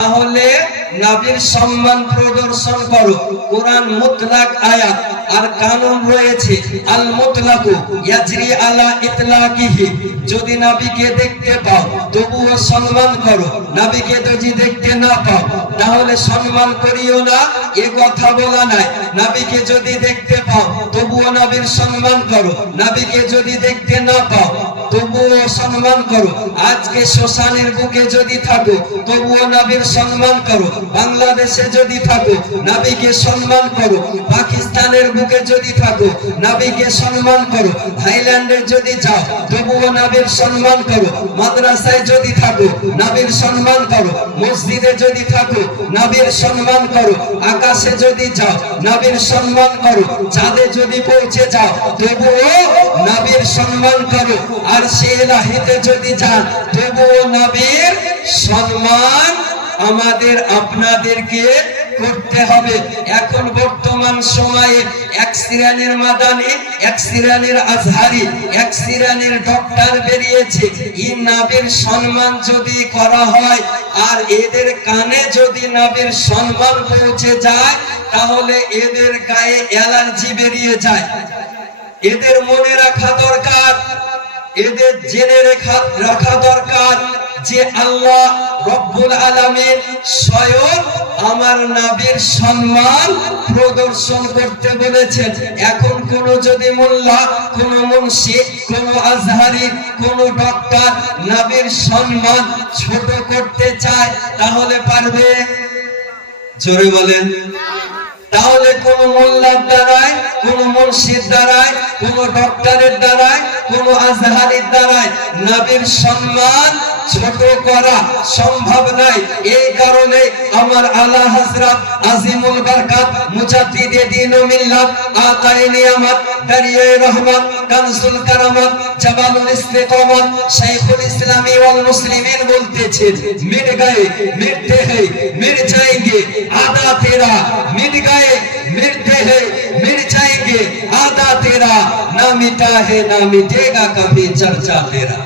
তাহলে নবীর সম্মান প্রদর্শন করো। কোরআন মুতলাক আয়াত আর কানুন রয়েছে, আল মুতলাকু ইয়াজরি আলা ইতলাকিহি। যদি নবীকে দেখতে পাও তবুও সম্মান করো, নবীকে যদি দেখতে না পাও তাহলে সম্মান করিও না, এ কথা বলা নাই। নবীকে যদি দেখতে পাও তবুও নবীর সম্মান করো, নবীকে যদি দেখতে না পাও তবুও সম্মান করো। আজকে শ্মশানের বুকে যদি থাকো তবুও নবীর সম্মান করো। বাংলাদেশে যদি থাকো নবীকে সম্মান করো। পাকিস্তানের বুকে যদি থাকো নবীকে সম্মান করো। থাইল্যান্ডে যদি যাও তবুও নবীর সম্মান করো। মাদ্রাসায় যদি থাকো নবীর সম্মান করো। মসজিদে যদি থাকো নবীর সম্মান করো। আকাশে যদি যাও নবীর সম্মান করো। চাঁদে যদি পৌঁছে যাও তবুও নবীর সম্মান করো। আর সে ইলাহিতে যদি যান তবুও নবীর সম্মান আমাদের আপনাদেরকে করতে হবে। এখন বর্তমান সময়ে এক শ্রেণীর মাদানি, এক শ্রেণীর আজহারি, এক শ্রেণীর ডক্টর বেরিয়েছে। এই নবীর সম্মান যদি করা হয় আর এদের কানে যদি নবীর সম্মান পৌঁছে যায় তাহলে এদের গায়ে অ্যালার্জি বেরিয়ে যায়। এদের মনে রাখা দরকার, এদের জেনে রাখা দরকার যে আল্লাহ রব্বুল আলামিন স্বয়ং আমার নবীর সম্মান প্রদর্শন করতে বলেছেন। এখন কোন যদি মোল্লা, কোন মুন্সি, কোন আজহারি, কোন ডক্টর নবীর সম্মান ছোট করতে চায় তাহলে পারবে? জোরে বলেন। তাহলে কোন মোল্লার দ্বারায়, কোন মুন্সির দ্বারায়, কোন ডক্টরের দ্বারায়, কোন আজহারির দ্বারায় নবীর সম্মান ছোট করা সম্ভব নাই। এই কারণে আমার আলা হযরত আজিমুল বরকত মুজাদ্দিদে দ্বীন ও মিল্লাত আতায়ে নিয়ামত দারিয়ে রহমত কানজুল কারামত জামালুল ইস্তিকামত শাইখুল ইসলামি ওয়াল মুসলিমিন বলতেছেন, মিট গয়ে মিটতে हैं मिट जाएंगे आधा तेरा, मिट गए मिटते हैं मिट जाएंगे आधा तेरा, ना मिटा है ना मिटेगा कभी चर्चा तेरा।